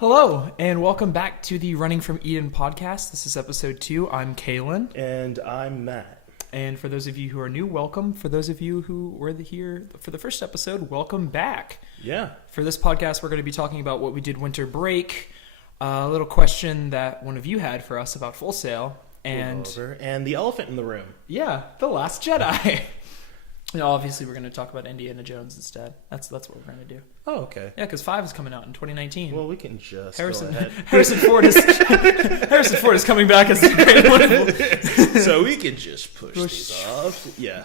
Hello, and welcome back to the Running from Eden podcast. This is episode 2. I'm Kaelan. And I'm Matt. And for those of you who are new, welcome. For those of you who were here for the first episode, welcome back. Yeah. For this podcast, we're going to be talking about what we did winter break, a little question that one of you had for us about Full Sail, and the elephant in the room. Yeah, The Last Jedi. Obviously, we're going to talk about Indiana Jones instead. That's what we're going to do. Oh, okay. Yeah, because 5 is coming out in 2019. Well, we can just Harrison go ahead. Harrison Ford is coming back as the great one. So we can just push these off. Yeah.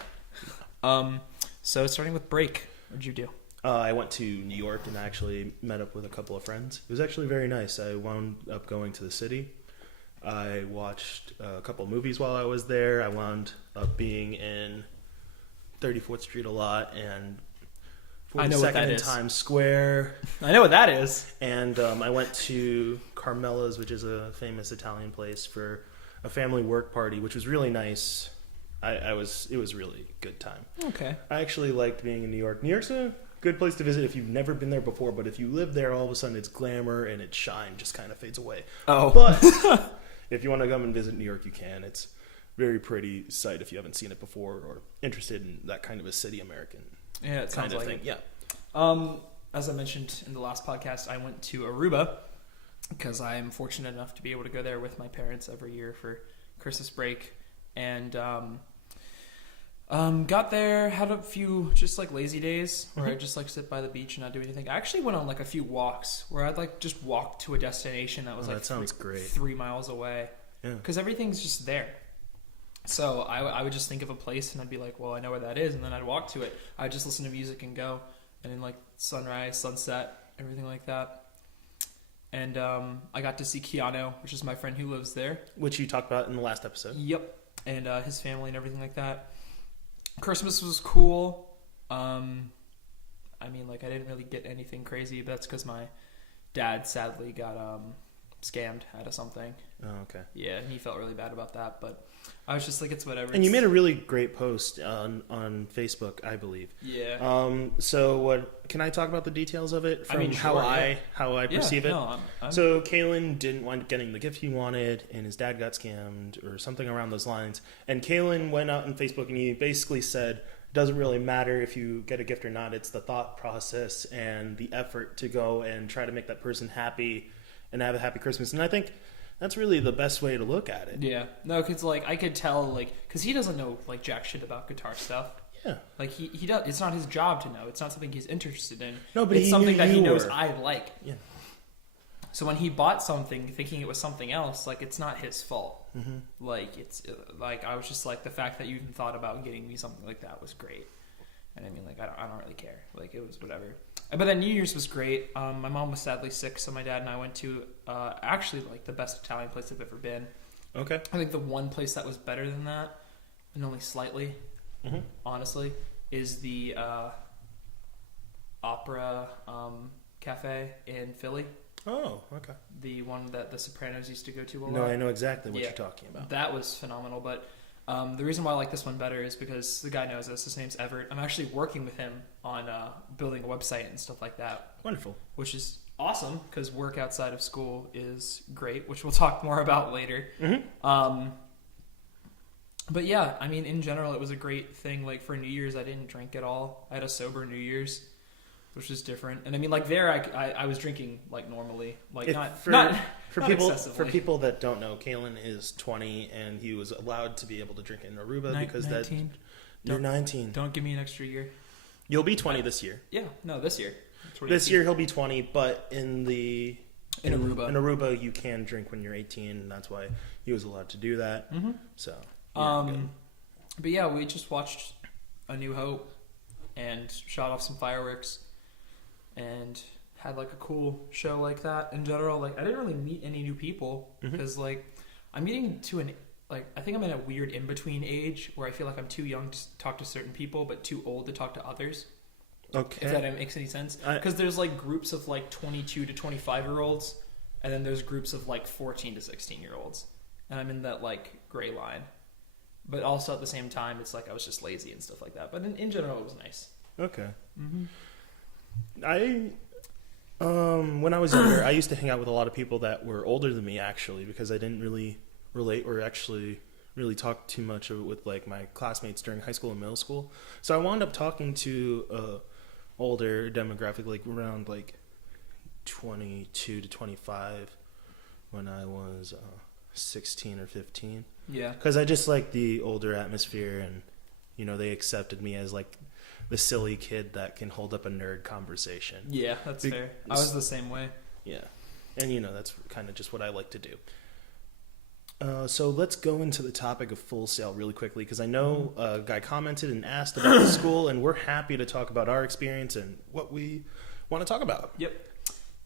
So starting with break, what did you do? I went to New York and I actually met up with a couple of friends. It was actually very nice. I wound up going to the city. I watched a couple of movies while I was there. I wound up being in 34th Street a lot and 42nd in Times Square. I know what that is. And I went to Carmela's, which is a famous Italian place, for a family work party, which was really nice. It was really good time. Okay. I actually liked being in New York. New York's a good place to visit if you've never been there before, but if you live there, all of a sudden its glamour and its shine just kind of fades away. Oh. But if you want to come and visit New York, you can. It's a very pretty sight if you haven't seen it before or interested in that kind of a city American Yeah, it sounds kind of like thing. it. Yeah. As I mentioned in the last podcast, I went to Aruba because I am fortunate enough to be able to go there with my parents every year for Christmas break. And got there, had a few just like lazy days where I just like sit by the beach and not do anything. I actually went on like a few walks where I'd like just walk to a destination that was like that sounds great. 3 miles away. Yeah. Because everything's just there. So I would just think of a place and I'd be like, well, I know where that is. And then I'd walk to it. I'd just listen to music and go. And then like sunrise, sunset, everything like that. And I got to see Keanu, which is my friend who lives there. Which you talked about in the last episode. Yep. And his family and everything like that. Christmas was cool. I mean, like I didn't really get anything crazy, but that's because my dad sadly got scammed out of something. Oh, okay. Yeah, and he felt really bad about that, but I was just like, it's whatever. And you made a really great post on Facebook, I believe. Yeah. So what can I talk about the details of it from how I perceive it? No, So Kaelan didn't wind up getting the gift he wanted, and his dad got scammed or something around those lines. And Kaelan went out on Facebook and he basically said, it doesn't really matter if you get a gift or not. It's the thought process and the effort to go and try to make that person happy and have a happy Christmas. And I think that's really the best way to look at it. Yeah. No, because like I could tell, like, because he doesn't know like jack shit about guitar stuff. Yeah. Like he does. It's not his job to know. It's not something he's interested in. No, but it's something that he knows I like. Yeah. So when he bought something thinking it was something else, like it's not his fault. Mm-hmm. Like it's like I was just like the fact that you even thought about getting me something like that was great. And I mean, like I don't really care. Like it was whatever. But then New Year's was great. My mom was sadly sick, so my dad and I went to actually like the best Italian place I've ever been. Okay. I think the one place that was better than that, and only slightly, honestly, is the Opera Cafe in Philly. Oh, okay. The one that the Sopranos used to go to a lot. No, I know exactly what you're talking about. That was phenomenal, but the reason why I like this one better is because the guy knows us. His name's Everett. I'm actually working with him on building a website and stuff like that. Wonderful. Which is awesome because work outside of school is great, which we'll talk more about later. But yeah, I mean, in general, it was a great thing. Like for New Year's, I didn't drink at all. I had a sober New Year's, which is different. And I mean, like there, I was drinking like normally, like not people excessively. For people that don't know, Kaelan is 20 and he was allowed to be able to drink in Aruba because 19. You're 19. Don't give me an extra year. You'll be 20 this year. Yeah, no, this year. This year he'll be 20, but in Aruba you can drink when you're 18, and that's why he was allowed to do that. So, but yeah, we just watched A New Hope and shot off some fireworks and had like a cool show like that. In general, like I didn't really meet any new people because like I'm getting to I think I'm in a weird in-between age where I feel like I'm too young to talk to certain people but too old to talk to others. Okay. If that makes any sense. Because there's like groups of like 22 to 25-year-olds and then there's groups of like 14 to 16-year-olds. And I'm in that like gray line. But also at the same time, it's like I was just lazy and stuff like that. But in general, it was nice. Okay. When I was younger, I used to hang out with a lot of people that were older than me, actually, because I didn't really relate or actually really talk too much with like my classmates during high school and middle school. So I wound up talking to older demographic, like around like 22 to 25 when I was 16 or 15. Yeah. Because I just like the older atmosphere, and they accepted me as like the silly kid that can hold up a nerd conversation. Yeah, that's fair. I was the same way. Yeah. And that's kind of just what I like to do. So let's go into the topic of Full Sail really quickly, because I know a guy commented and asked about the school, and we're happy to talk about our experience and what we want to talk about. Yep.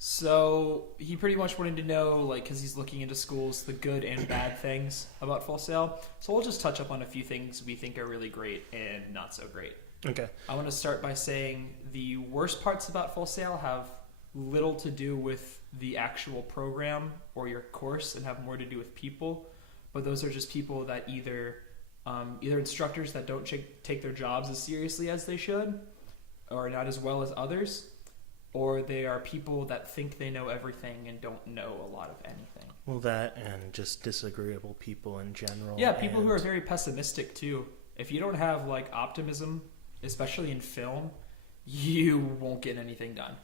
So he pretty much wanted to know, like, because he's looking into schools, the good and bad things about Full Sail. So we'll just touch up on a few things we think are really great and not so great. Okay. I want to start by saying the worst parts about Full Sail have little to do with the actual program or your course and have more to do with people. But those are just people that either instructors that don't take their jobs as seriously as they should, or not as well as others, or they are people that think they know everything and don't know a lot of anything. Well, that and just disagreeable people in general. Yeah, people who are very pessimistic too. If you don't have like optimism, especially in film, you won't get anything done.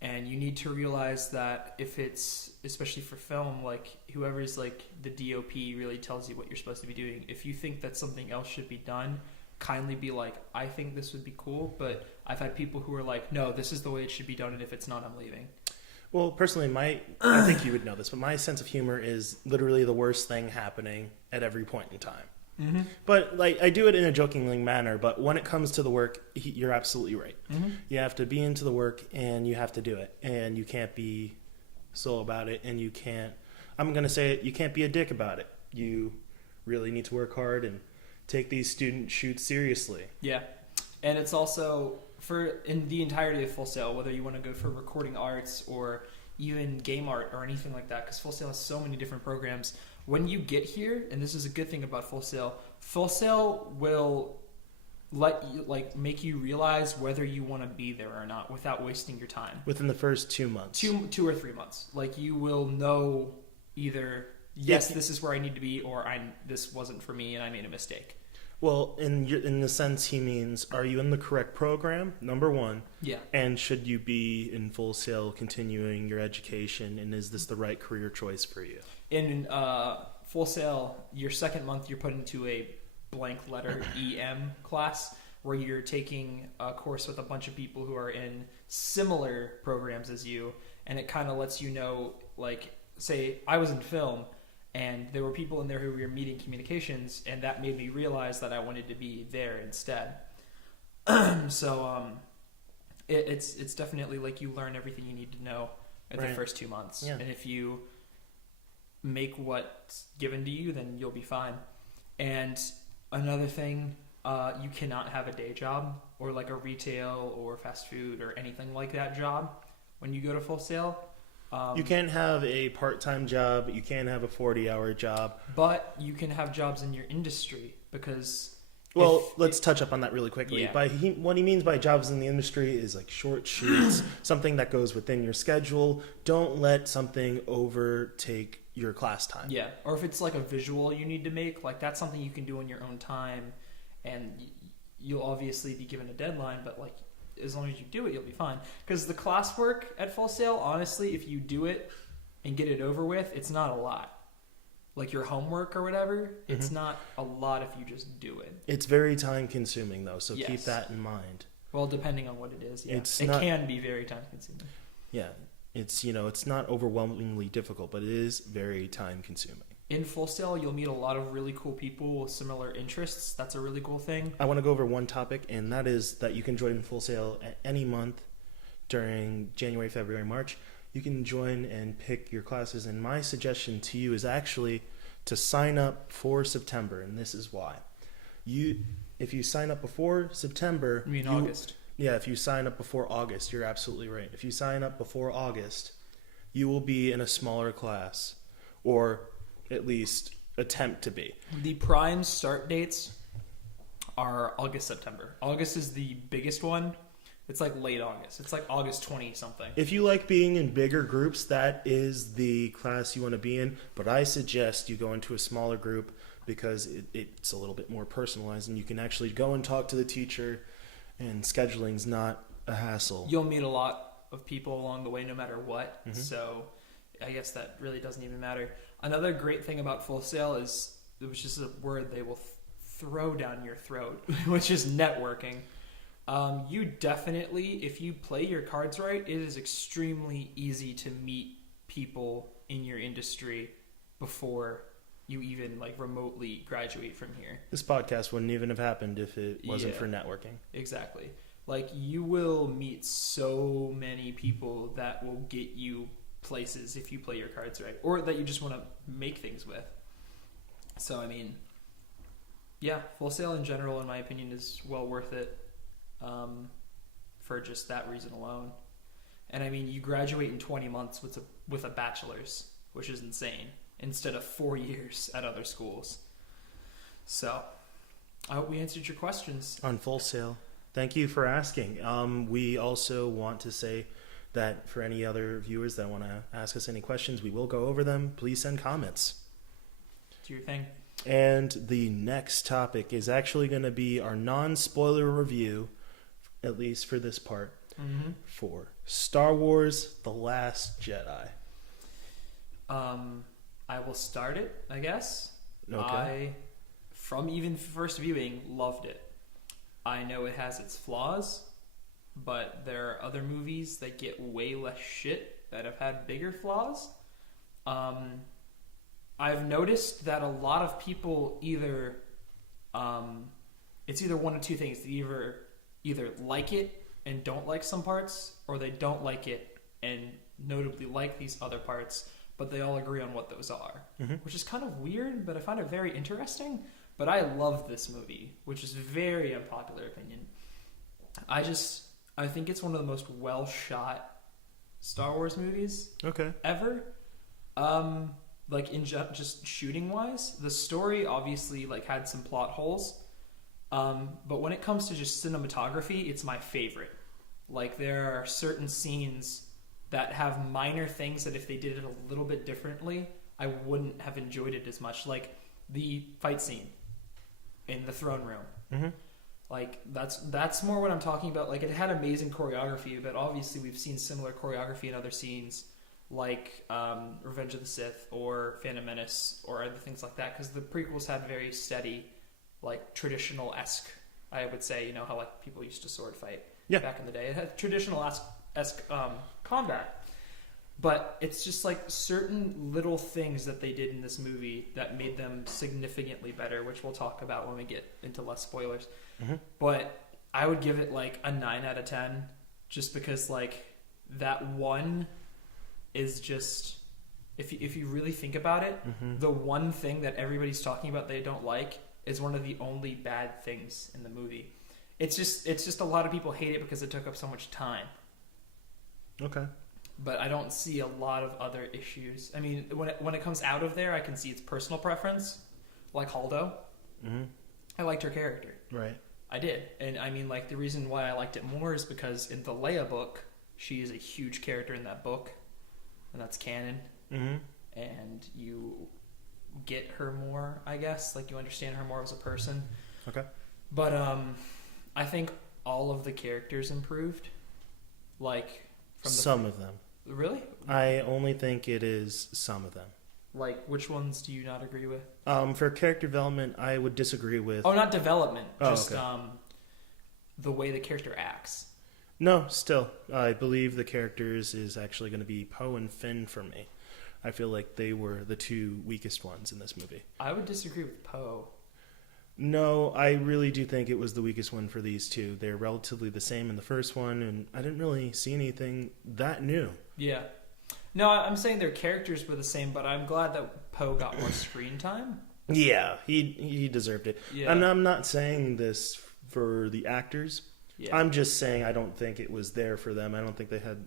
And you need to realize that if it's, especially for film, like whoever's like the DOP really tells you what you're supposed to be doing. If you think that something else should be done, kindly be like, I think this would be cool, but I've had people who are like, no, this is the way it should be done, and if it's not, I'm leaving. Well, personally, I think you would know this, but my sense of humor is literally the worst thing happening at every point in time. Mm-hmm. But like I do it in a joking manner, but when it comes to the work, you're absolutely right. Mm-hmm. You have to be into the work, and you have to do it, and you can't be slow about it, and you can't, I'm going to say it, you can't be a dick about it. You really need to work hard and take these student shoots seriously. Yeah. And it's also in the entirety of Full Sail, whether you want to go for recording arts or even game art or anything like that, because Full Sail has so many different programs. When you get here, and this is a good thing about Full Sail will let you, like, make you realize whether you want to be there or not without wasting your time. Within the first 2 months. 2 or 3 months. Like, you will know either, yes, this is where I need to be, or this wasn't for me and I made a mistake. Well, in the sense he means, are you in the correct program, number one? Yeah. And should you be in Full Sail continuing your education, and is this the right career choice for you? In Full Sail, your second month, you're put into a blank letter EM class, where you're taking a course with a bunch of people who are in similar programs as you, and it kind of lets you know, like, say, I was in film, and there were people in there who were meeting communications, and that made me realize that I wanted to be there instead. So it's definitely like you learn everything you need to know in the first 2 months. Yeah. And if you make what's given to you, then you'll be fine. And another thing, you cannot have a day job or like a retail or fast food or anything like that job when you go to Full Sail. You can't have a part-time job. You can't have a 40-hour job. But you can have jobs in your industry because... Well, let's touch up on that really quickly. Yeah. What he means by jobs in the industry is like short shoots, something that goes within your schedule. Don't let something overtake your class time. Yeah, or if it's like a visual you need to make, like that's something you can do in your own time, and you'll obviously be given a deadline, but like as long as you do it, you'll be fine. Because the classwork at Full Sail, honestly, if you do it and get it over with, it's not a lot. Like your homework or whatever, it's not a lot if you just do it. It's very time consuming though, so Yes. keep that in mind. Well, depending on what it is, yeah. It can be very time consuming. Yeah. It's not overwhelmingly difficult, but it is very time consuming. In Full Sail, you'll meet a lot of really cool people with similar interests. That's a really cool thing. I want to go over one topic, and that is that you can join Full Sail at any month during January, February, March. You can join and pick your classes, and my suggestion to you is actually to sign up for September, and this is why. If you sign up before September... You mean August? Yeah, if you sign up before August, you're absolutely right. If you sign up before August, you will be in a smaller class, or at least attempt to be. The prime start dates are August, September. August is the biggest one. It's like late August. It's like August 20 something. If you like being in bigger groups, that is the class you want to be in. But I suggest you go into a smaller group because it's a little bit more personalized and you can actually go and talk to the teacher, and scheduling's not a hassle. You'll meet a lot of people along the way no matter what. So I guess that really doesn't even matter. Another great thing about Full Sail is, which is a word they will throw down your throat, which is networking. You definitely, if you play your cards right, it is extremely easy to meet people in your industry before you even like remotely graduate from here. This podcast wouldn't even have happened if it wasn't for networking. Exactly. Like, you will meet so many people that will get you places if you play your cards right, or that you just want to make things with. So, I mean, yeah, Full Sail in general, in my opinion, is well worth it for just that reason alone. And I mean, you graduate in 20 months with a bachelor's, which is insane, instead of 4 years at other schools. So, I hope we answered your questions. On Full Sail. Thank you for asking. We also want to say that for any other viewers that want to ask us any questions, we will go over them. Please send comments. Do your thing. And the next topic is actually going to be our non-spoiler review, at least for this part, for Star Wars: The Last Jedi. I will start it, I guess. Okay. From even first viewing, loved it. I know it has its flaws, but there are other movies that get way less shit that have had bigger flaws. I've noticed that a lot of people either, it's either one of two things. They either like it and don't like some parts, or they don't like it and notably like these other parts, but they all agree on what those are, which is kind of weird, but I find it very interesting. But I love this movie, which is a very unpopular opinion. I think it's one of the most well shot Star Wars movies ever. Like in just shooting wise, the story obviously like had some plot holes. But when it comes to just cinematography, it's my favorite. Like, there are certain scenes that have minor things that if they did it a little bit differently, I wouldn't have enjoyed it as much. Like the fight scene in the throne room. Like, that's more what I'm talking about. Like, it had amazing choreography, but obviously we've seen similar choreography in other scenes, like Revenge of the Sith or Phantom Menace or other things like that, because the prequels had very steady, like, traditional-esque, I would say, you know, how like people used to sword fight back in the day. It had traditional-esque combat. But it's just like certain little things that they did in this movie that made them significantly better, which we'll talk about when we get into less spoilers. But I would give it like a 9 out of 10, just because like that one is just, if you really think about it, the one thing that everybody's talking about they don't like is one of the only bad things in the movie. It's just a lot of people hate it because it took up so much time. Okay. But I don't see a lot of other issues. I mean, when it comes out of there, I can see its personal preference, like Holdo. I liked her character. Right. I did. And I mean, like, the reason why I liked it more is because in the Leia book, she is a huge character in that book, and that's canon. And you get her more, I guess. Like, you understand her more as a person. Okay. But I think all of the characters improved. Like, from some of them. Really? I only think it is some of them. Like, which ones do you not agree with? For character development, I would disagree with... Oh, not development. Just the way the character acts. No, still. I believe the characters is actually going to be Poe and Finn for me. I feel like they were the two weakest ones in this movie. I would disagree with Poe. No, I really do think it was the weakest one for these two. They're relatively the same in the first one, and I didn't really see anything that new. Yeah. No, I'm saying their characters were the same, but I'm glad that Poe got more screen time. Yeah, he deserved it. Yeah. And I'm not saying this for the actors. Yeah. I'm just saying I don't think it was there for them. I don't think they had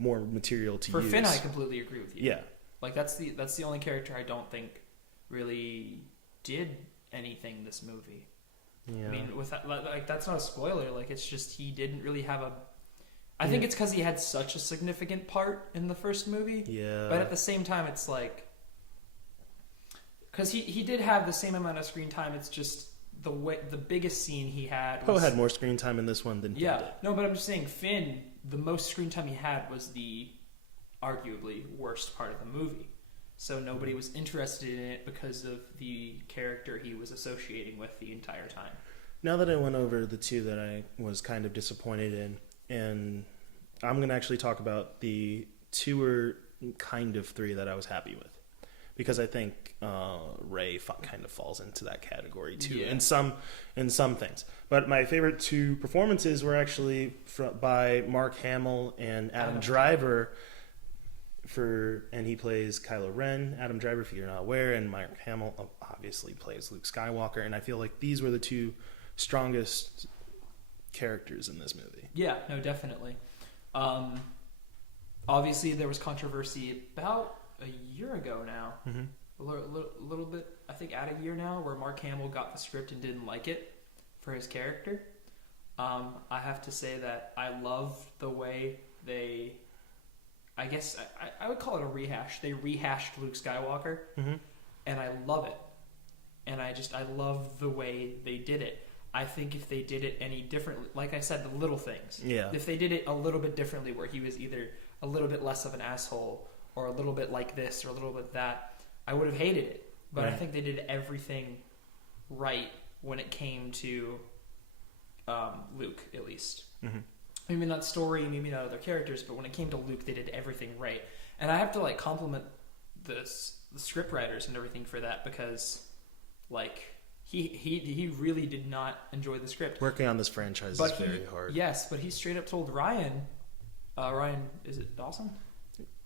more material to use. For Finn, I completely agree with you. Yeah. Like, that's the only character I don't think really did anything this movie. Yeah. I mean, with that, like, that's not a spoiler. Like, it's just he didn't really have I think it's because he had such a significant part in the first movie. Yeah. But at the same time, it's like... Because he did have the same amount of screen time, it's just the biggest scene he had was... Poe had more screen time in this one than Finn did. No, but I'm just saying, Finn, the most screen time he had was the arguably worst part of the movie. So nobody was interested in it because of the character he was associating with the entire time. Now that I went over the two that I was kind of disappointed in, and I'm going to actually talk about the two or kind of three that I was happy with. Because I think Rey kind of falls into that category too, in some things. But my favorite two performances were actually by Mark Hamill and Adam Driver. And he plays Kylo Ren, Adam Driver, if you're not aware, and Mark Hamill obviously plays Luke Skywalker. And I feel like these were the two strongest characters in this movie. Yeah, no, definitely. Obviously, there was controversy about a year ago now, a little bit, I think at a year now, where Mark Hamill got the script and didn't like it for his character. I have to say that I love the way they, I guess I would call it a rehash. They rehashed Luke Skywalker, and I love it. And I love the way they did it. I think if they did it any differently, like I said, the little things. Yeah. If they did it a little bit differently, where he was either a little bit less of an asshole, or a little bit like this, or a little bit that, I would have hated it. But I think they did everything right when it came to Luke, at least. Maybe not story, maybe not other characters, but when it came to Luke, they did everything right. And I have to compliment the script writers and everything for that, because he really did not enjoy the script. Working on this franchise is very hard. Yes, but he straight up told Ryan, is it Dawson?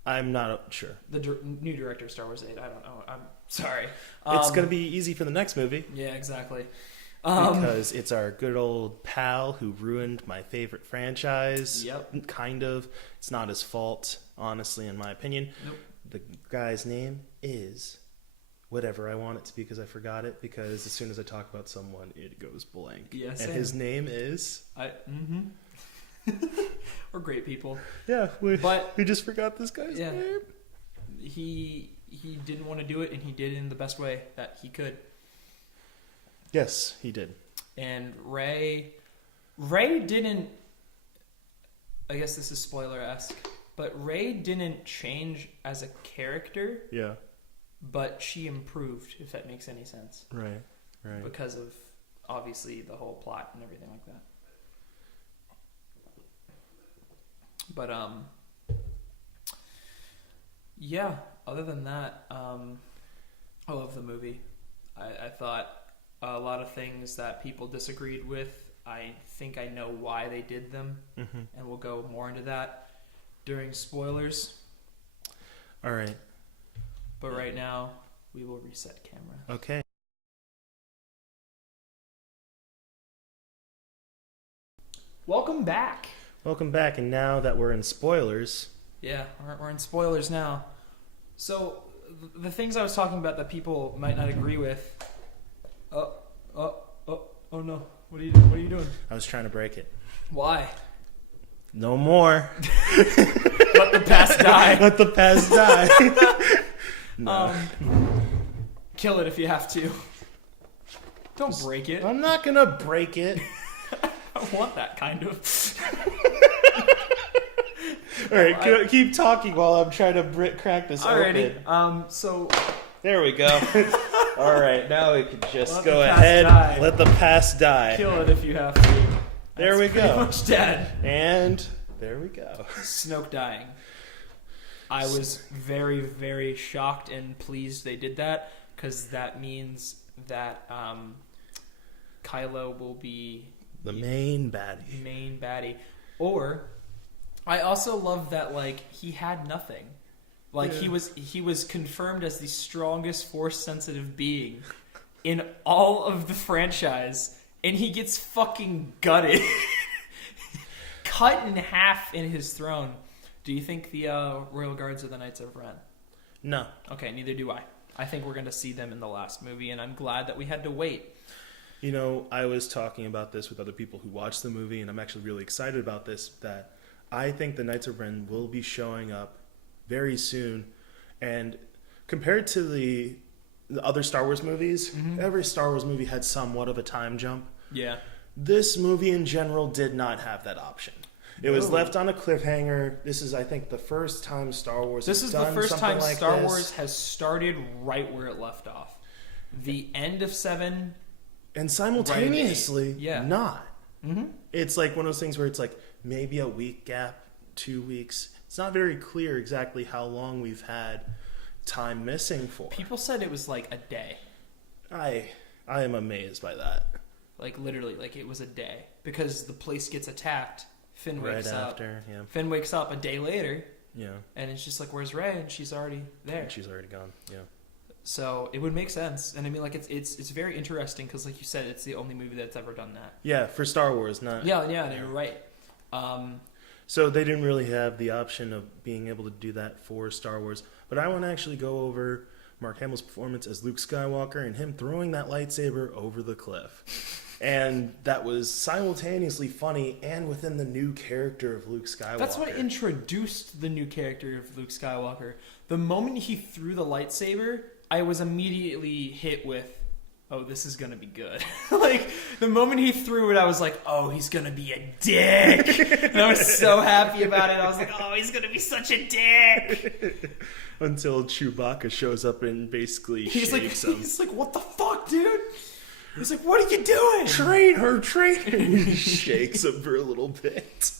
I'm not sure. The new director of Star Wars 8. I don't know. I'm sorry. It's going to be easy for the next movie. Yeah, exactly. Because it's our good old pal who ruined my favorite franchise. Yep. Kind of. It's not his fault, honestly, in my opinion. Nope. The guy's name is whatever I want it to be, because I forgot it, because as soon as I talk about someone, it goes blank. Yes. And his name is... We're great people. Yeah, we just forgot this guy's name. He didn't want to do it, and he did it in the best way that he could. Yes, he did. And Rey didn't, I guess this is spoiler-esque, but Rey didn't change as a character. Yeah. But she improved, if that makes any sense. Right. Because of, obviously, the whole plot and everything like that. But, yeah, other than that, I love the movie. I thought a lot of things that people disagreed with, I think I know why they did them, and we'll go more into that during spoilers. All right. But right now, we will reset camera. Okay. Welcome back. Welcome back, and now that we're in spoilers... Yeah, we're in spoilers now. So, the things I was talking about that people might not agree with... Oh no. What are you doing? I was trying to break it. Why? No more. Let the past die. Let the past die. No. Kill it if you have to. Don't break it. I'm not gonna break it. I want that kind of. All right, keep talking while I'm trying to crack this Alrighty. open. So there we go. All right, now we can just go ahead. Let the past die. Kill it if you have to. There we go. Pretty much dead. And there we go. Snoke dying. I was very, very shocked and pleased they did that, because that means that Kylo will be the main baddie. Main baddie. Or I also love that he had nothing. He was confirmed as the strongest Force sensitive being in all of the franchise, and he gets fucking gutted. Cut in half in his throne. Do you think the Royal Guards are the Knights of Ren? No. Okay, neither do I. I think we're going to see them in the last movie, and I'm glad that we had to wait. You know, I was talking about this with other people who watched the movie, and I'm actually really excited about this, that I think the Knights of Ren will be showing up very soon. And compared to the other Star Wars movies, every Star Wars movie had somewhat of a time jump. Yeah. This movie in general did not have that option. It was left on a cliffhanger. This is, I think, the first time Star Wars has done something like this. This is the first time Star Wars has started right where it left off. The end of 7... And simultaneously, not. Mm-hmm. It's like one of those things where it's like maybe a week gap, 2 weeks. It's not very clear exactly how long we've had time missing for. People said it was like a day. I am amazed by that. Like literally, like it was a day. Because the place gets attacked. Finn wakes right up. After, yeah. Finn wakes up a day later. Yeah. And it's just like, where's Rey? And she's already there. And she's already gone, yeah. So it would make sense, and I mean, like it's very interesting because, like you said, it's the only movie that's ever done that. Yeah, for Star Wars, not. Yeah, you're right. So they didn't really have the option of being able to do that for Star Wars. But I want to actually go over Mark Hamill's performance as Luke Skywalker and him throwing that lightsaber over the cliff. And that was simultaneously funny and within the new character of Luke Skywalker. That's what introduced the new character of Luke Skywalker. The moment he threw the lightsaber, I was immediately hit with, oh, this is going to be good. Like, the moment he threw it, I was like, oh, he's going to be a dick. And I was so happy about it. I was like, oh, he's going to be such a dick. Until Chewbacca shows up and basically shakes him. He's like, what the fuck, dude? He's like, what are you doing? Train her. He shakes him for a little bit.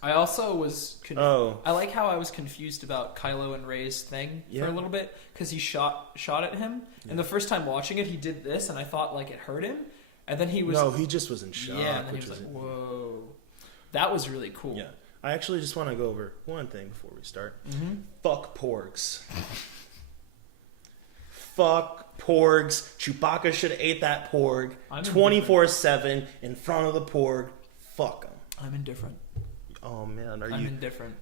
I also was... I like how I was confused about Kylo and Rey's thing for a little bit, because he shot at him, and the first time watching it, he did this, and I thought, like, it hurt him, and then he was... No, he just was in shock. Yeah, and then he was like, whoa. That was really cool. Yeah. I actually just want to go over one thing before we start. Mm-hmm. Fuck porgs. Fuck porgs. Chewbacca should have ate that porg 24/7 in front of the porg. Fuck him. I'm indifferent. Oh man, I'm indifferent.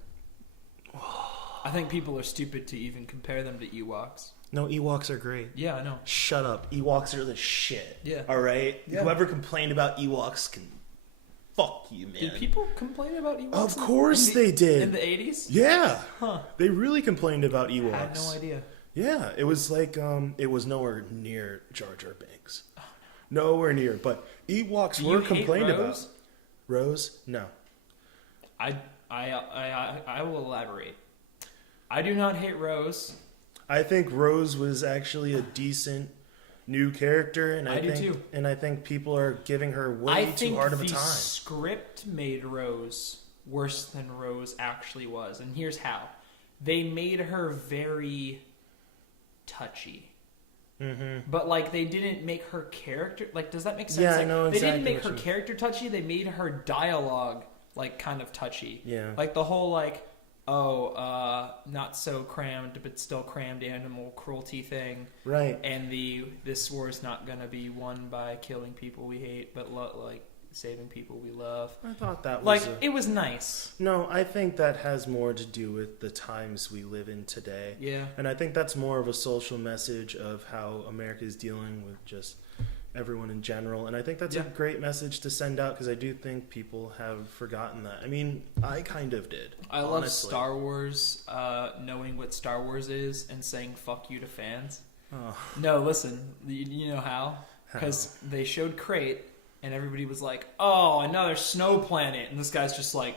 I think people are stupid to even compare them to Ewoks. No, Ewoks are great. Yeah, I know. Shut up. Ewoks are the shit. Yeah. All right? Yeah. Whoever complained about Ewoks can fuck you, man. Did people complain about Ewoks? Of course they did. In the 80s? Yeah. Huh. They really complained about Ewoks. I had no idea. Yeah, it was like, it was nowhere near Jar Jar Binks. Oh, no. Nowhere near. But Ewoks were complained about. Rose? No. I will elaborate. I do not hate Rose. I think Rose was actually a decent new character, and I think, do too. And I think people are giving her way too hard of a time. I think the script made Rose worse than Rose actually was, and here's how: they made her very touchy. Mm-hmm. But like they didn't make her character like. Does that make sense? Yeah, like, I know exactly. They didn't make her character touchy. They made her dialogue like kind of touchy. Yeah. Like the whole like, not so crammed but still crammed animal cruelty thing. Right. And this war is not gonna be won by killing people we hate, but like saving people we love. I thought that was like it was nice. No, I think that has more to do with the times we live in today. Yeah. And I think that's more of a social message of how America is dealing with just everyone in general. And I think that's a great message to send out, because I do think people have forgotten that. I mean, I kind of did. I love Star Wars, knowing what Star Wars is and saying fuck you to fans. Oh. No, listen, you know how? Because they showed Crate, and everybody was like, oh, another snow planet. And this guy's just like,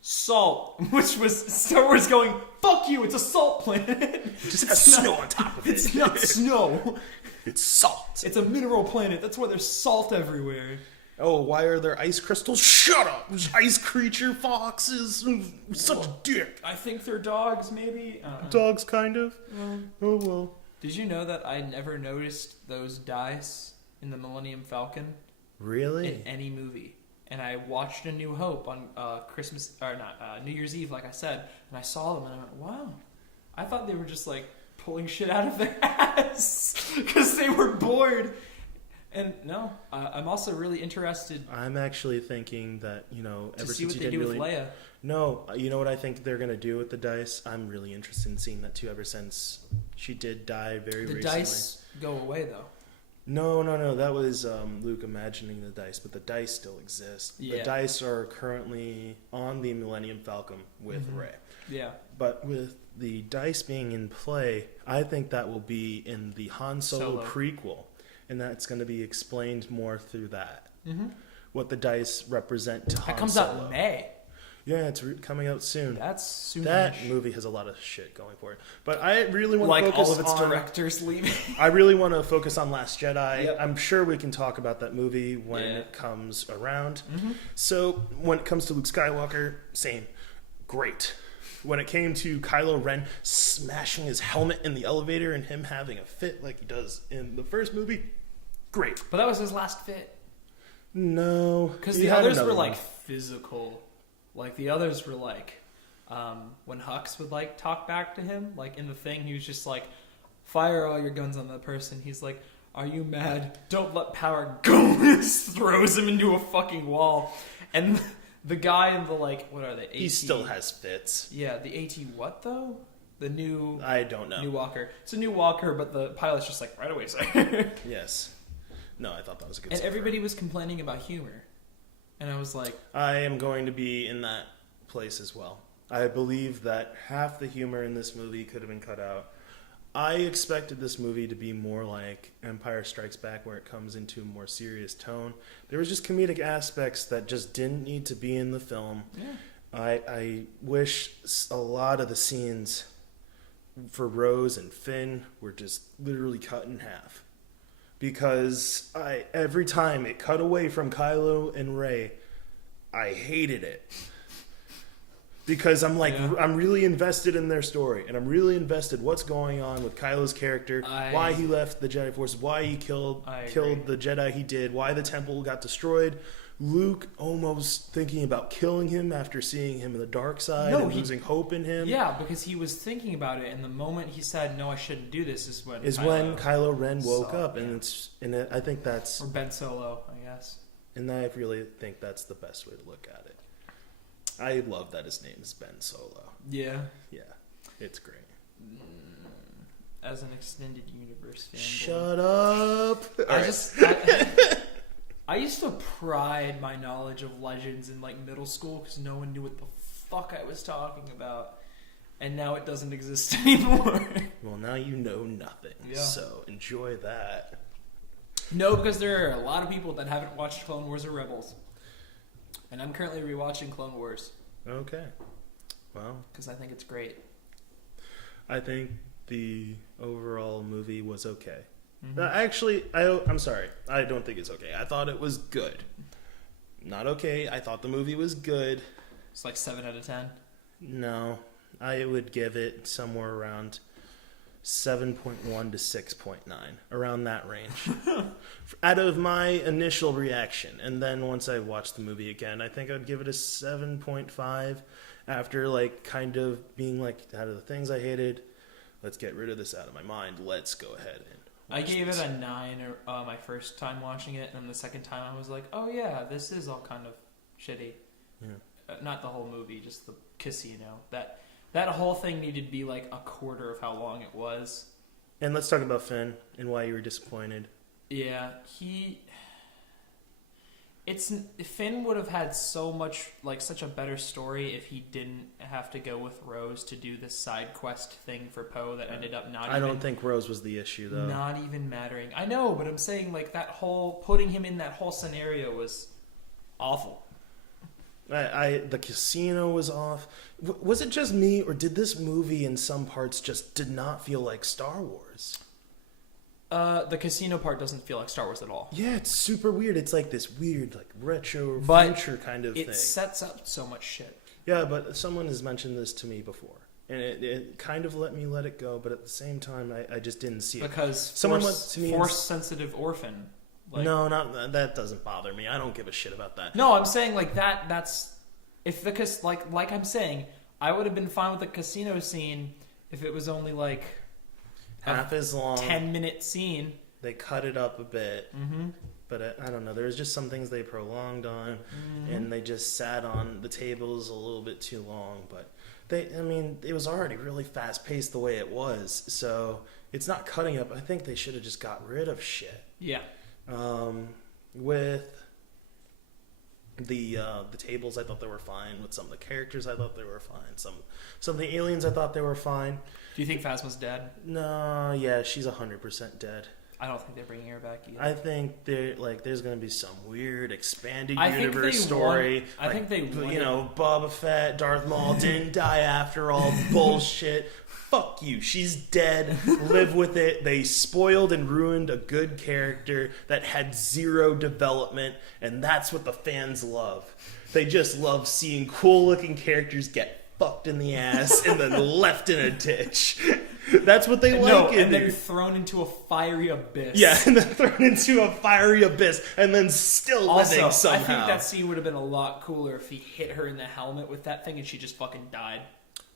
salt, which was Star Wars going, fuck you, it's a salt planet. It just has snow on top of it. It's not snow. It's salt. It's a mineral planet. That's why there's salt everywhere. Oh, why are there ice crystals? Shut up! Ice creature foxes. Such a dick. I think they're dogs, maybe. Dogs, kind of. Well, oh, well. Did you know that I never noticed those dice in the Millennium Falcon? Really? In any movie. And I watched A New Hope on New Year's Eve, like I said, and I saw them and I went, wow. I thought they were just like pulling shit out of their ass because they were bored. And no, I'm also really interested. I'm actually thinking that, to see what they do with Leia. No, you know what I think they're going to do with the dice? I'm really interested in seeing that too, ever since she did die very recently. The dice go away, though. No. That was Luke imagining the dice, but the dice still exist. Yeah. The dice are currently on the Millennium Falcon with Rey. Yeah. But with the dice being in play, I think that will be in the Han Solo prequel, and that's going to be explained more through that. Mm-hmm. What the dice represent to Han Solo. That comes out in May. Yeah, it's coming out soon. That's soon. That movie has a lot of shit going for it. But I really want to focus all of its on directors leaving. I really want to focus on Last Jedi. Yep. I'm sure we can talk about that movie when it comes around. Mm-hmm. So when it comes to Luke Skywalker, same. Great. When it came to Kylo Ren smashing his helmet in the elevator and him having a fit like he does in the first movie, great. But that was his last fit. No. Because the others were like physical. Like the others were like, when Hux would like talk back to him, like in the thing, he was just like, fire all your guns on that person. He's like, are you mad? Don't let power go. Throws him into a fucking wall. And the guy in the like, what are they? AT, he still has fits. Yeah, the AT what though? The new... I don't know. New Walker. It's a new Walker, but the pilot's just like, right away, sir. Yes. No, I thought that was a good And everybody was complaining about humor. And I was like... I am going to be in that place as well. I believe that half the humor in this movie could have been cut out. I expected this movie to be more like Empire Strikes Back, where it comes into a more serious tone. There was just comedic aspects that just didn't need to be in the film. Yeah. I wish a lot of the scenes for Rose and Finn were just literally cut in half. Because every time it cut away from Kylo and Rey, I hated it. Because I'm like, I'm really invested in their story, and I'm really invested what's going on with Kylo's character, why he left the Jedi Force, why he killed the Jedi he did, why the temple got destroyed. Luke almost thinking about killing him after seeing him in the dark side and losing hope in him. Yeah, because he was thinking about it, and the moment he said, "No, I shouldn't do this," is when Kylo Ren woke up, and I think that's or Ben Solo, I guess. And I really think that's the best way to look at it. I love that his name is Ben Solo. Yeah, yeah, it's great. As an extended universe fan, shut up. I used to pride my knowledge of Legends in like middle school because no one knew what the fuck I was talking about, and now it doesn't exist anymore. Well, now you know nothing, so enjoy that. No, because there are a lot of people that haven't watched Clone Wars or Rebels, and I'm currently rewatching Clone Wars. Okay, well, because I think it's great. I think the overall movie was okay. Mm-hmm. Actually, I'm sorry. I don't think it's okay. I thought it was good. Not okay. I thought the movie was good. It's like 7 out of 10? No. I would give it somewhere around 7.1 to 6.9. Around that range. Out of my initial reaction. And then once I watched the movie again, I think I'd give it a 7.5. After like kind of being like, out of the things I hated, let's get rid of this out of my mind. Let's go ahead and I gave it a 9 my first time watching it, and the second time I was like, oh yeah, this is all kind of shitty. Yeah. Not the whole movie, just the casino. That whole thing needed to be like a quarter of how long it was. And let's talk about Finn and why you were disappointed. Yeah, Finn would have had such a better story if he didn't have to go with Rose to do this side quest thing for Poe that ended up I don't think Rose was the issue, though. Not even mattering. I know, but I'm saying like that whole putting him in that whole scenario was awful. The casino was off. Was it just me, or did this movie in some parts just did not feel like Star Wars? The casino part doesn't feel like Star Wars at all. Yeah, it's super weird. It's like this weird, like retro future kind of thing. It sets up so much shit. Yeah, but someone has mentioned this to me before, and it kind of let it go. But at the same time, I just didn't see it because someone went to me force-sensitive orphan. Like, no, not that doesn't bother me. I don't give a shit about that. No, I'm saying like that. That's if the like I'm saying, I would have been fine with the casino scene if it was only like half as long, 10-minute scene. They cut it up a bit, but I don't know. There's just some things they prolonged on, and they just sat on the tables a little bit too long. But it was already really fast paced the way it was, so it's not cutting up. I think they should have just got rid of shit. Yeah. With the tables, I thought they were fine. With some of the characters, I thought they were fine. Some of the aliens, I thought they were fine. Do you think Phasma's dead? No, yeah, she's 100% dead. I don't think they're bringing her back either. I think there's going to be some weird expanded universe story. I think they Boba Fett, Darth Maul didn't die after all. Bullshit. Fuck you. She's dead. Live with it. They spoiled and ruined a good character that had zero development, and that's what the fans love. They just love seeing cool-looking characters get fucked in the ass and then left in a ditch. That's what they like. And then thrown into a fiery abyss. Yeah, and then thrown into a fiery abyss, and then still living somehow. I think that scene would have been a lot cooler if he hit her in the helmet with that thing and she just fucking died.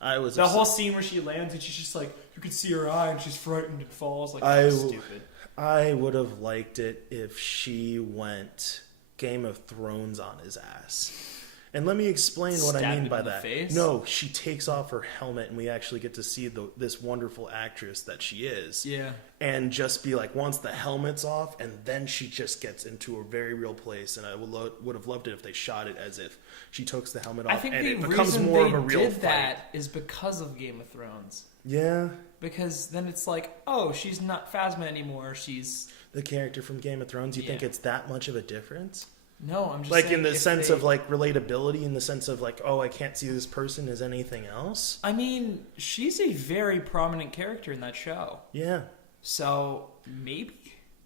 The whole scene where she lands and she's just like, you can see her eye and she's frightened and falls. Like, that's stupid. I would have liked it if she went Game of Thrones on his ass. And let me explain what I mean by that. Face? No, she takes off her helmet and we actually get to see this wonderful actress that she is. Yeah. And just be like, once the helmet's off, and then she just gets into a very real place. And I would have loved it if they shot it as if she takes the helmet off and it becomes more of a real fight. That is because of Game of Thrones. Yeah. Because then it's like, oh, she's not Phasma anymore. She's the character from Game of Thrones. You think it's that much of a difference? No, I'm just like saying in the sense of like relatability, in the sense of like, oh, I can't see this person as anything else. I mean, she's a very prominent character in that show. Yeah. So maybe,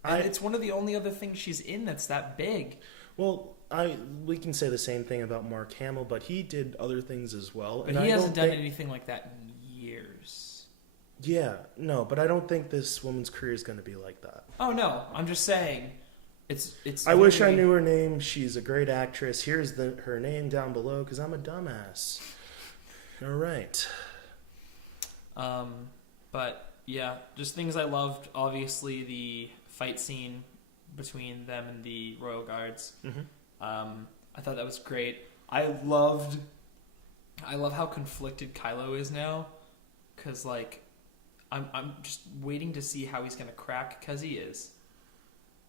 and it's one of the only other things she's in that's that big. Well, we can say the same thing about Mark Hamill, but he did other things as well. But he hasn't done anything like that in years. Yeah, no, but I don't think this woman's career is going to be like that. Oh no, I'm just saying. It's. I wish I knew her name. She's a great actress. Here's her name down below because I'm a dumbass. All right. But yeah, just things I loved. Obviously, the fight scene between them and the Royal Guards. Mm-hmm. I thought that was great. I love how conflicted Kylo is now, because like, I'm just waiting to see how he's gonna crack, because he is.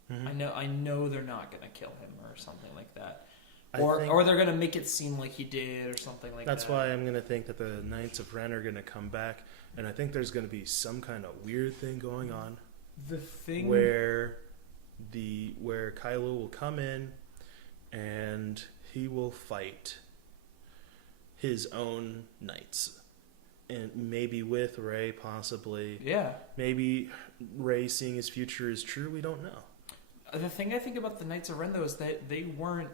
Mm-hmm. I know they're not gonna kill him or something like that, or they're gonna make it seem like he did or something like that. That's why I'm gonna think that the Knights of Ren are gonna come back, and I think there's gonna be some kind of weird thing going on. The thing where Kylo will come in, and he will fight his own knights. And maybe with Rey, possibly. Yeah. Maybe Rey seeing his future is true. We don't know. The thing I think about the Knights of Ren, though, is that they weren't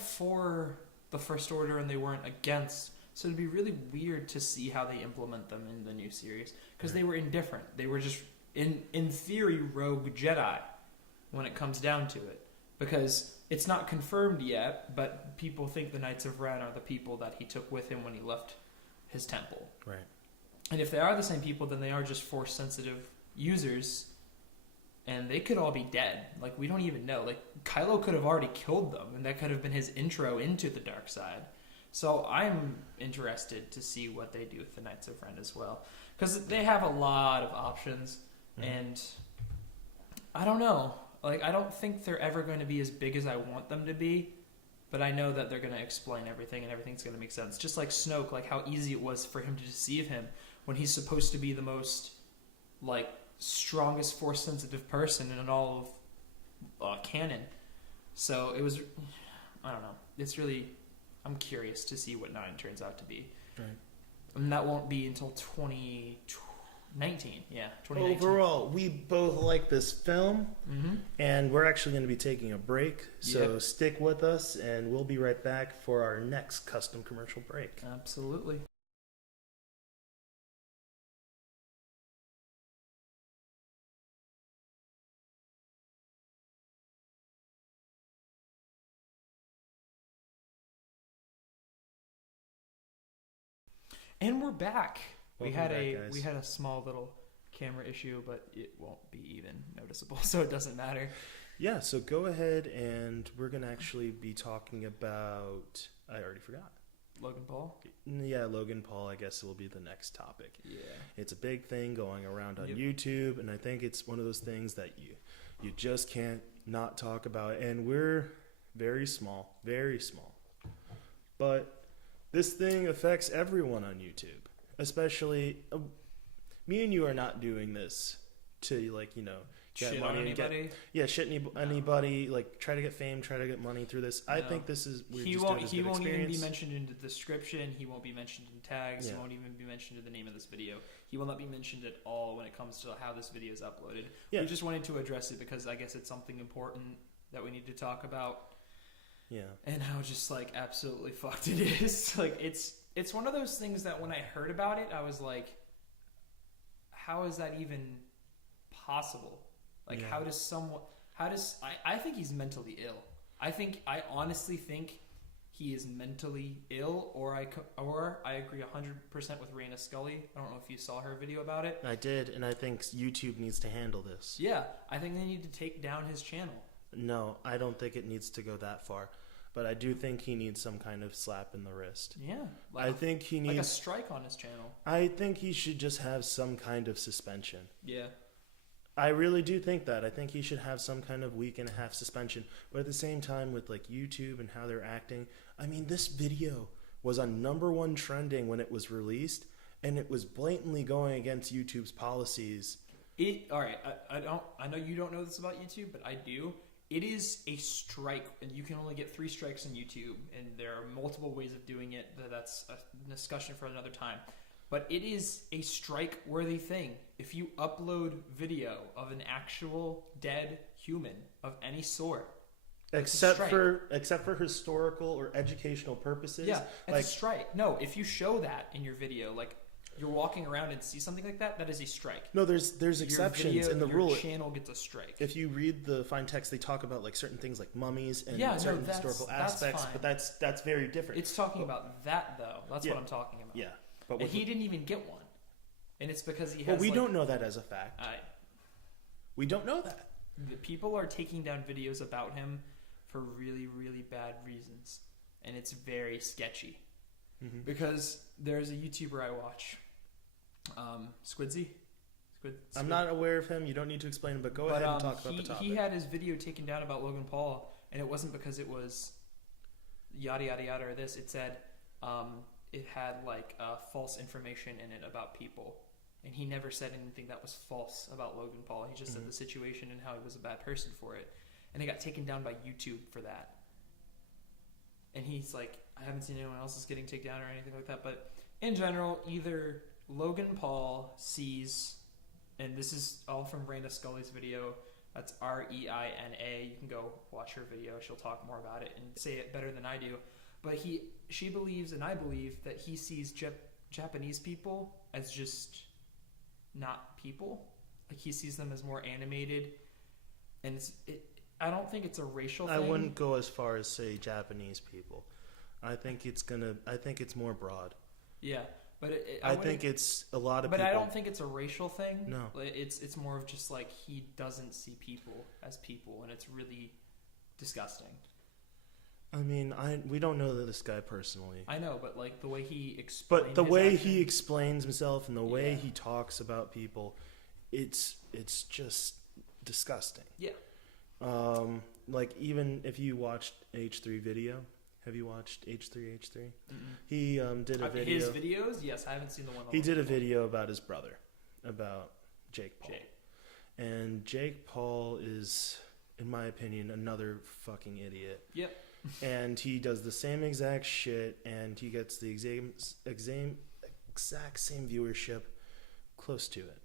for the First Order and they weren't against. So it'd be really weird to see how they implement them in the new series, because they were indifferent. They were just, in theory, rogue Jedi when it comes down to it, because it's not confirmed yet, but people think the Knights of Ren are the people that he took with him when he left his temple. Right. And if they are the same people, then they are just Force-sensitive users, and they could all be dead. Like, we don't even know. Like, Kylo could have already killed them, and that could have been his intro into the dark side. So I'm interested to see what they do with the Knights of Ren as well, because they have a lot of options, and I don't know. Like, I don't think they're ever going to be as big as I want them to be, but I know that they're going to explain everything, and everything's going to make sense. Just like Snoke, like how easy it was for him to deceive him when he's supposed to be the most, like, strongest Force-sensitive person in all of canon. So it was, I don't know. It's really, I'm curious to see what 9 turns out to be. Right. And that won't be until 2019. Yeah, 2019. Overall, we both like this film, and we're actually going to be taking a break. So stick with us, and we'll be right back for our next custom commercial break. Absolutely. And we're back. We had a small little camera issue, but it won't be even noticeable, so it doesn't matter. Yeah, so go ahead, and we're going to actually be talking about... I already forgot. Logan Paul? Yeah, Logan Paul, I guess, will be the next topic. Yeah. It's a big thing going around on Yep. YouTube, and I think it's one of those things that you just can't not talk about. And we're very small, very small. But this thing affects everyone on YouTube, especially me and you are not doing this to, like, get Shit money on and anybody? anybody, like, try to get fame, try to get money through this. I think this is He won't even be mentioned in the description. He won't be mentioned in tags. He won't even be mentioned in the name of this video. He will not be mentioned at all when it comes to how this video is uploaded. Yeah. We just wanted to address it because I guess it's something important that we need to talk about. Yeah. And how just, like, absolutely fucked it is. Like, it's one of those things that when I heard about it, I was like, how is that even possible? Like, Yeah. I think he's mentally ill. I honestly think he is mentally ill, or I agree 100% with Raina Scully. I don't know if you saw her video about it. I did, and I think YouTube needs to handle this. Yeah, I think they need to take down his channel. No, I don't think it needs to go that far. But I do think he needs some kind of slap in the wrist. Yeah. I think he needs... like a strike on his channel. I think he should just have some kind of suspension. Yeah. I really do think that. I think he should have some kind of week and a half suspension. But at the same time, with, like, YouTube and how they're acting, I mean, this video was on #1 trending when it was released, and it was blatantly going against YouTube's policies. All right. I know you don't know this about YouTube, but I do. It is a strike, and you can only get 3 strikes on YouTube, and there are multiple ways of doing it. That's a discussion for another time. But it is a strike-worthy thing. If you upload video of an actual dead human of any sort, Except for historical or educational purposes. yeah, it's like, a strike. No, if you show that in your video, like, you're walking around and see something like that, that is a strike. no, there's exceptions in the rule. Your channel gets a strike. If you read the fine text, they talk about, like, certain things like mummies and certain historical that's aspects, fine. but that's very different. It's talking about that, though. That's what I'm talking about. Yeah, but And he didn't even get one, and it's because he has. Well, we don't know that as a fact. We don't know that. The people are taking down videos about him for really, really bad reasons, and it's very sketchy. Mm-hmm. Because there's a YouTuber I watch, Squidzy. I'm not aware of him. You don't need to explain him, but go ahead and talk about the topic. He had his video taken down about Logan Paul, and it wasn't because it was yada yada yada or this. It said it had, like, false information in it about people, and he never said anything that was false about Logan Paul. He just said the situation and how he was a bad person for it, and it got taken down by YouTube for that. And he's like, I haven't seen anyone else is getting taken down or anything like that, but in general, either Logan Paul sees, and this is all from Raina Scully's video, that's Reina, you can go watch her video, she'll talk more about it and say it better than I do, but she believes, and I believe, that he sees Japanese people as just not people. Like, he sees them as more animated, and I don't think it's a racial thing. I wouldn't go as far as say Japanese people. I think it's more broad. Yeah, but I think it's a lot of people. But I don't think it's a racial thing. No. It's more of just, like, he doesn't see people as people, and it's really disgusting. I mean, we don't know this guy personally. I know, but, like, the way he explains But the way he explains himself and the way he talks about people, it's just disgusting. Yeah. Like, even if you watched H3 video, have you watched H3? Mm-mm. He did a video. His videos? Yes, I haven't seen the one. He did a video about his brother, about Jake Paul. And Jake Paul is, in my opinion, another fucking idiot. Yep. And he does the same exact shit, and he gets the exact same viewership, close to it,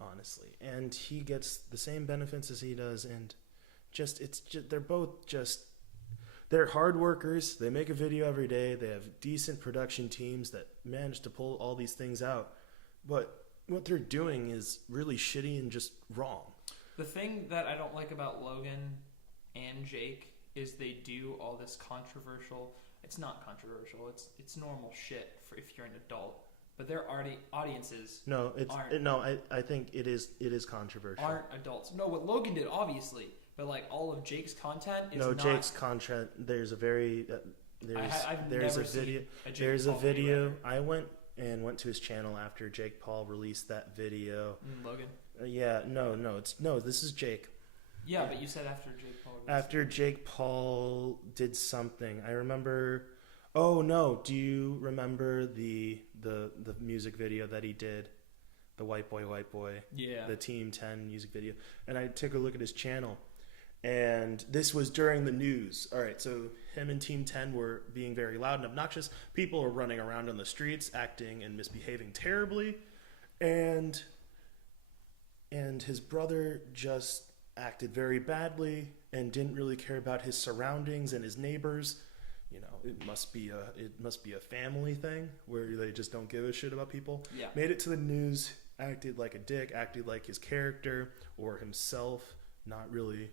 honestly. And he gets the same benefits as he does, and they're both just, they're hard workers. They make a video every day. They have decent production teams that manage to pull all these things out. But what they're doing is really shitty and just wrong. The thing that I don't like about Logan and Jake is they do all this controversial. It's not controversial. It's normal shit for if you're an adult. But their audiences I think it is controversial. Aren't adults. No, what Logan did, obviously. But, like, all of Jake's content is Jake's content, there's a very... I've there's never a video. seen a Jake There's Paul a video. video. I went to his channel after Jake Paul released that video. Logan. This is Jake. Yeah, but you said after Jake Paul. After Jake Paul did something, I remember. Oh no! Do you remember the music video that he did? The white boy. Yeah. The Team 10 music video, and I took a look at his channel, and this was during the news. All right, so him and Team 10 were being very loud and obnoxious. People were running around on the streets, acting and misbehaving terribly, and his brother just acted very badly and didn't really care about his surroundings and his neighbors. You know, it must be a family thing where they just don't give a shit about people. Yeah. Made it to the news, acted like a dick, acted like his character or himself, not really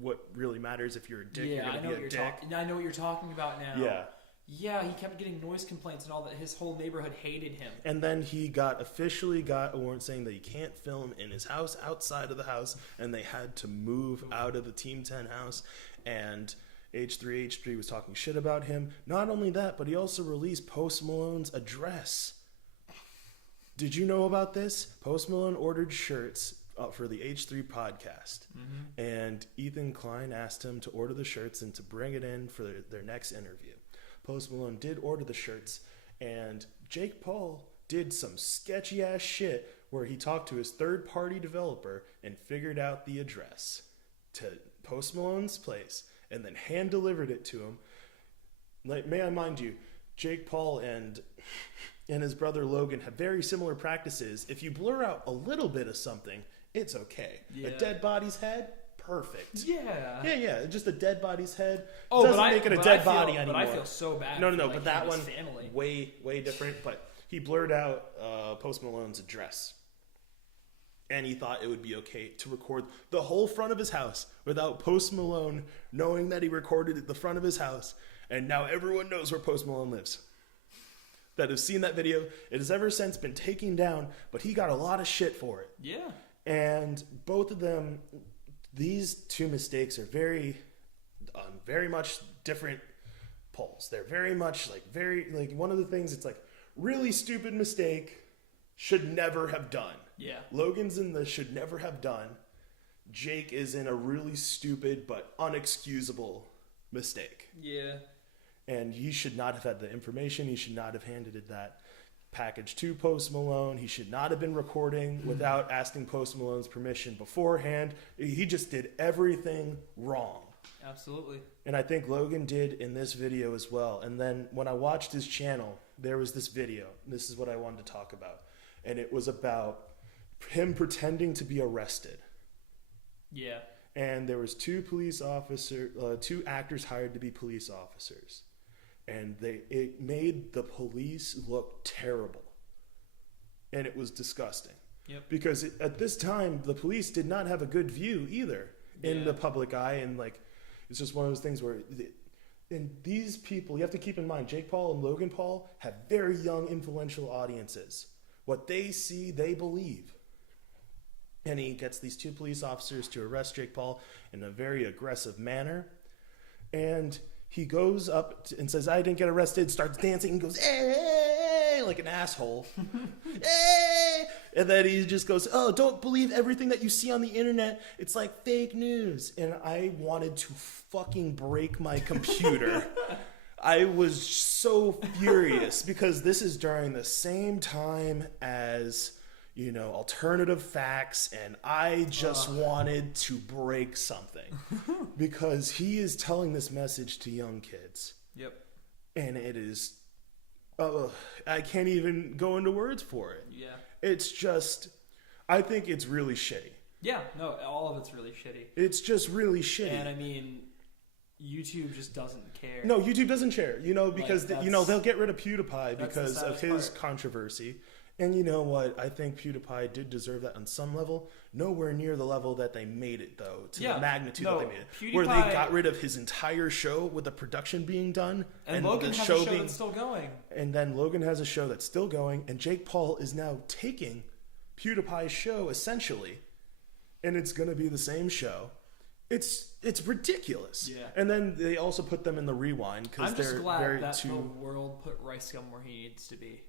what really matters. If you're a dick, you're gonna be a dick. I know what you're talking about now. Yeah. Yeah, he kept getting noise complaints and all that. His whole neighborhood hated him. And then he officially got a warrant saying that he can't film in his house, outside of the house, and they had to move out of the Team 10 house. And H3 was talking shit about him. Not only that, but he also released Post Malone's address. Did you know about this? Post Malone ordered shirts for the H3 podcast. Mm-hmm. And Ethan Klein asked him to order the shirts and to bring it in for their next interview. Post Malone did order the shirts, and Jake Paul did some sketchy ass shit where he talked to his third-party developer and figured out the address to Post Malone's place and then hand-delivered it to him. Like, may I mind you, Jake Paul and his brother Logan have very similar practices. If you blur out a little bit of something, it's okay. Yeah. A dead body's head, perfect. Yeah. Yeah. Just a dead body's head. Oh, doesn't make it a dead body anymore. But I feel so bad. No. For, But that one, family. way different. But he blurred out Post Malone's address. And he thought it would be okay to record the whole front of his house without Post Malone knowing that he recorded at the front of his house. And now everyone knows where Post Malone lives. That have seen that video. It has ever since been taken down, but he got a lot of shit for it. Yeah. And both of them, these two mistakes are very much different poles. They're very much like one of the things, it's like really stupid mistake, should never have done. Yeah. Logan's in the should never have done. Jake is in a really stupid but unexcusable mistake. Yeah. And he should not have had the information. He should not have handed that package to Post Malone. He should not have been recording without asking Post Malone's permission beforehand. He just did everything wrong. Absolutely. And I think Logan did in this video as well. And then when I watched his channel, there was this video. This is what I wanted to talk about. And it was about him pretending to be arrested. Yeah. And there was two actors hired to be police officers. And it made the police look terrible. And it was disgusting. Yep. Because at this time, the police did not have a good view either in the public eye. And it's just one of those things where... And these people, you have to keep in mind, Jake Paul and Logan Paul have very young, influential audiences. What they see, they believe. And he gets these two police officers to arrest Jake Paul in a very aggressive manner. And he goes up and says, I didn't get arrested, starts dancing, and goes, hey, like an asshole. Hey! And then he just goes, oh, don't believe everything that you see on the internet. It's like fake news. And I wanted to fucking break my computer. I was so furious because this is during the same time as, alternative facts, and I just wanted to break something because he is telling this message to young kids. Yep. And it is, I can't even go into words for it. Yeah. It's just, I think it's really shitty. Yeah, no, all of it's really shitty. It's just really shitty. And I mean, YouTube just doesn't care. No, YouTube doesn't share, because, they'll get rid of PewDiePie because of his part. controversy. And you know what? I think PewDiePie did deserve that on some level. Nowhere near the level that they made it, though, to the magnitude that they made it. Where they got rid of his entire show with the production being done. And Logan has a show that's still going. And then Logan has a show that's still going. And Jake Paul is now taking PewDiePie's show, essentially. And it's going to be the same show. It's ridiculous. Yeah. And then they also put them in the rewind because I'm they're just glad very that too. the world put Rice Gum where he needs to be.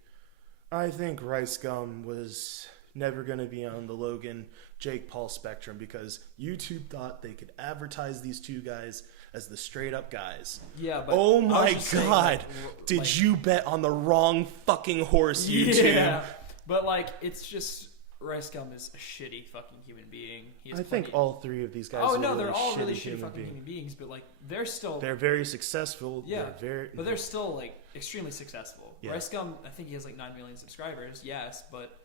I think Rice Gum was never going to be on the Logan Jake Paul spectrum because YouTube thought they could advertise these two guys as the straight up guys. Yeah, but oh I was my just saying, god! like, Did you bet on the wrong fucking horse, YouTube? Yeah, but like it's just Rice Gum is a shitty fucking human being. I think all three of these guys. Oh are no, really they're all really shitty human fucking beings. human beings, but like they're still They're very successful. yeah, but they're still like extremely successful. Yeah. Rice Gum, I think he has like 9 million subscribers. Yes, but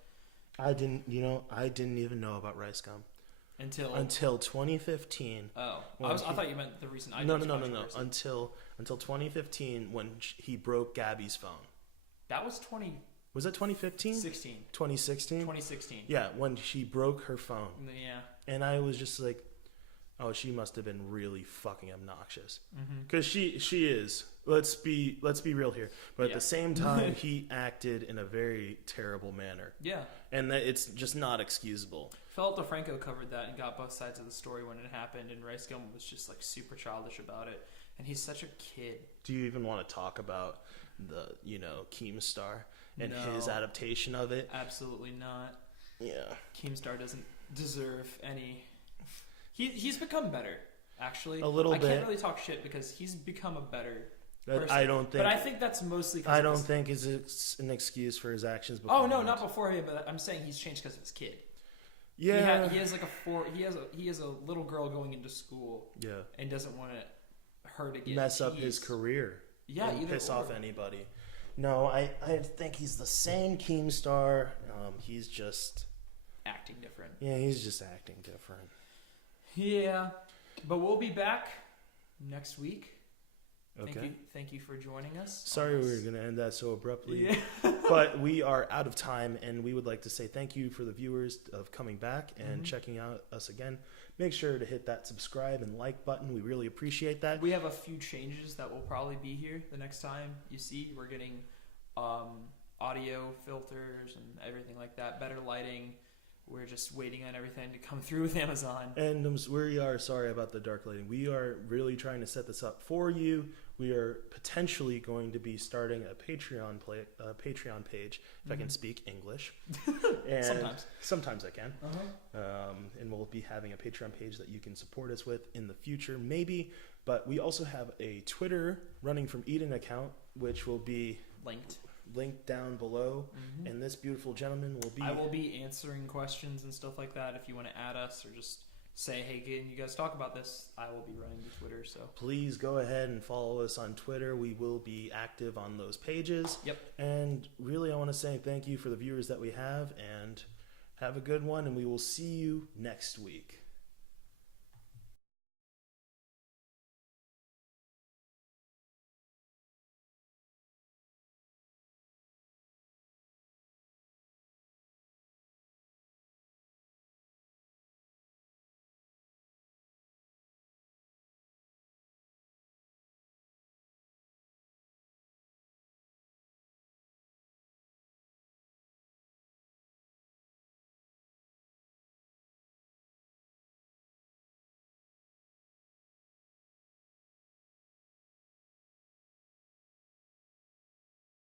I didn't even know about Rice Gum until 2015. Oh, I thought you meant the recent iTunes No. controversy. Until 2015 when he broke Gabby's phone. That was 20. Was it 2015? 16. 2016? 2016. Yeah, when she broke her phone. Yeah. And I was just like, oh, she must have been really fucking obnoxious. Mm-hmm. Because she is. Let's be real here. But at the same time, he acted in a very terrible manner. Yeah. And that it's just not excusable. Philip DeFranco covered that and got both sides of the story when it happened, and Rice Gum was just like super childish about it. And he's such a kid. Do you even want to talk about the, Keemstar and his adaptation of it? Absolutely not. Yeah. Keemstar doesn't deserve any... He's become better, actually. A little bit. I can't really talk shit because he's become a better person. I don't think... But I think that's mostly because I don't think it's an excuse for his actions before. Oh, no, not before him, but I'm saying he's changed because of his kid. Yeah. He has like he has a little girl going into school. Yeah. And doesn't want her to get mess up teased. his career. Yeah, and piss off anybody. No, I think he's the same Keemstar. He's just acting different. Yeah, he's just acting different. Yeah, but we'll be back next week. Okay. Thank you for joining us. Sorry we were going to end that so abruptly. Yeah. But we are out of time, and we would like to say thank you for the viewers of coming back and checking out us again. Make sure to hit that subscribe and like button. We really appreciate that. We have a few changes that will probably be here the next time you see. We're getting audio filters and everything like that, better lighting. We're just waiting on everything to come through with Amazon. And we are sorry about the dark lighting. We are really trying to set this up for you. We are potentially going to be starting a Patreon page, if I can speak English. And sometimes I can. And we'll be having a Patreon page that you can support us with in the future, maybe. But we also have a Twitter running from Eden account, which will be linked down below, and this beautiful gentleman will be... I will be answering questions and stuff like that. If you want to add us or just say, hey, can you guys talk about this, I will be running the Twitter, so please go ahead and follow us on Twitter. We will be active on those pages. Yep. And really, I want to say thank you for the viewers that we have, and have a good one, and we will see you next week.